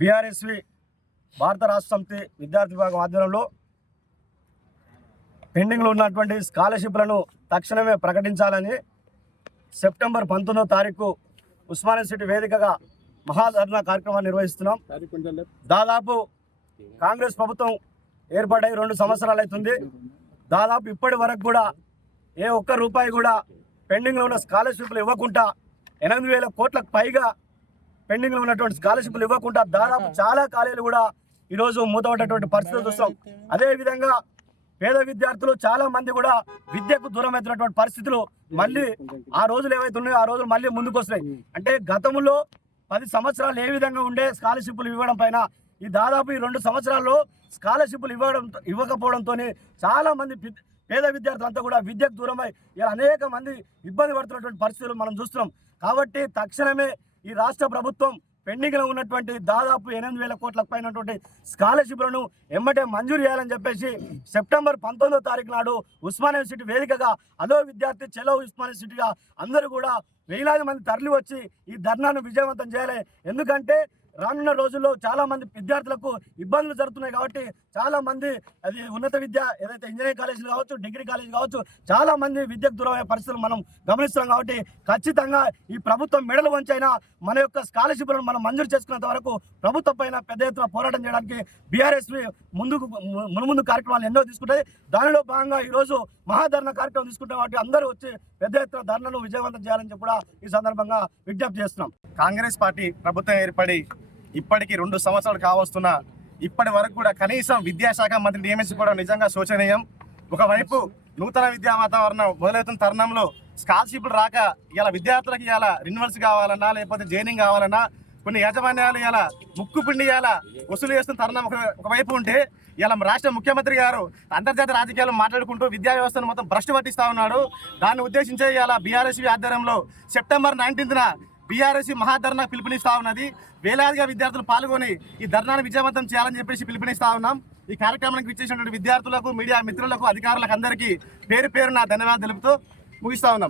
BRSV భారత రాష్ట్ర సమితి విద్యార్థి విభాగం ఆధ్వర్యంలో పెండింగ్లో ఉన్నటువంటి స్కాలర్షిప్లను తక్షణమే ప్రకటించాలని సెప్టెంబర్ 19వ తారీఖు ఉస్మానియా యూనివర్సిటీ వేదికగా మహాధర్నా కార్యక్రమాన్ని నిర్వహిస్తున్నాం. దాదాపు కాంగ్రెస్ ప్రభుత్వం ఏర్పడై 2 సంవత్సరాలు అవుతుంది. దాదాపు ఇప్పటి వరకు కూడా ఏ ఒక్క రూపాయి కూడా పెండింగ్లో ఉన్న స్కాలర్షిప్లు ఇవ్వకుండా 8,000 కోట్లకు పైగా పెండింగ్లో ఉన్నటువంటి స్కాలర్షిప్లు ఇవ్వకుండా దాదాపు చాలా కాలేజీలు కూడా ఈరోజు మూతపడ్డటువంటి పరిస్థితి చూస్తాం. అదేవిధంగా పేద విద్యార్థులు చాలా మంది కూడా విద్యకు దూరం అవుతున్నటువంటి పరిస్థితులు మళ్ళీ ఆ రోజులు ఏవైతే ఉన్నాయో ఆ రోజులు మళ్ళీ ముందుకు వస్తున్నాయి. అంటే గతంలో 10 సంవత్సరాలు ఏ విధంగా ఉండే స్కాలర్షిప్లు ఇవ్వడం పైన ఈ దాదాపు ఈ 2 సంవత్సరాల్లో స్కాలర్షిప్లు ఇవ్వకపోవడంతో చాలా మంది పేద విద్యార్థులంతా కూడా విద్యకు దూరమై ఇలా అనేక మంది ఇబ్బంది పడుతున్నటువంటి పరిస్థితులు మనం చూస్తున్నాం. కాబట్టి తక్షణమే ఈ రాష్ట్ర ప్రభుత్వం పెండింగ్లో ఉన్నటువంటి దాదాపు 8,000 కోట్లకు పైనటువంటి స్కాలర్షిప్లను ఎమ్మటే మంజూరు చేయాలని చెప్పేసి సెప్టెంబర్ 19వ తారీఖు నాడు ఉస్మానియా యూనివర్సిటీ వేదికగా అదో విద్యార్థి చెలో ఉస్మానియా యూనివర్సిటీగా అందరూ కూడా వేలాది మంది తరలి వచ్చి ఈ ధర్నాను విజయవంతం చేయాలి. ఎందుకంటే రానున్న రోజుల్లో చాలా మంది విద్యార్థులకు ఇబ్బందులు జరుగుతున్నాయి. కాబట్టి చాలా మంది అది ఉన్నత విద్య ఏదైతే ఇంజనీరింగ్ కాలేజీలు కావచ్చు, డిగ్రీ కాలేజీ కావచ్చు, చాలా మంది విద్యకు దూరమయ్యే పరిస్థితులు మనం గమనిస్తున్నాం. కాబట్టి ఖచ్చితంగా ఈ ప్రభుత్వం మెడలు వంచైనా మన యొక్క స్కాలర్షిప్లను మనం మంజూరు చేసుకున్నంత వరకు ప్రభుత్వం పైన పెద్ద ఎత్తున పోరాటం చేయడానికి బీఆర్ఎస్ ముందు కార్యక్రమాలు ఎన్నో తీసుకుంటాయి. దానిలో భాగంగా ఈరోజు మహాధర్నా కార్యక్రమం తీసుకుంటాం. కాబట్టి అందరూ వచ్చి పెద్ద ఎత్తున ధర్నాను విజయవంతం చేయాలని చెప్పి కూడా ఈ సందర్భంగా విజ్ఞప్తి చేస్తున్నాం. కాంగ్రెస్ పార్టీ ప్రభుత్వం ఏర్పడి ఇప్పటికి 2 సంవత్సరాలు కావస్తున్నా ఇప్పటి వరకు కూడా కనీసం విద్యాశాఖ మంత్రి నియమించుకోవడం నిజంగా శోచనీయం. ఒకవైపు నూతన విద్యా వాతావరణం మొదలవుతున్న తరుణంలో స్కాలర్షిప్లు రాక ఇలా విద్యార్థులకు ఇలా రెన్యువల్స్ కావాలన్నా లేకపోతే జైనింగ్ కావాలన్నా కొన్ని యాజమాన్యాలు ఇలా ముక్కు పిండి ఇలా వసూలు చేస్తున్న తరుణం ఒకవైపు ఉంటే ఇలా రాష్ట్ర ముఖ్యమంత్రి గారు అంతర్జాతీయ రాజకీయాలు మాట్లాడుకుంటూ విద్యా వ్యవస్థను మొత్తం భ్రష్టు పట్టిస్తూ ఉన్నాడు. దాన్ని ఉద్దేశించే ఇలా బీఆర్ఎస్వి ఆధ్వర్యంలో సెప్టెంబర్ 19న బీఆర్ఎస్ మహాధర్నా పిలుపునిస్తా ఉన్నది. వేలాదిగా విద్యార్థులు పాల్గొని ఈ ధర్నాను విజయవంతం చేయాలని చెప్పేసి పిలుపునిస్తా ఉన్నాం. ఈ కార్యక్రమానికి విచ్చేసినటువంటి విద్యార్థులకు, మీడియా మిత్రులకు, అధికారులకు అందరికీ పేరు పేరున ధన్యవాదాలు తెలుపుతూ ముగిస్తా ఉన్నాం.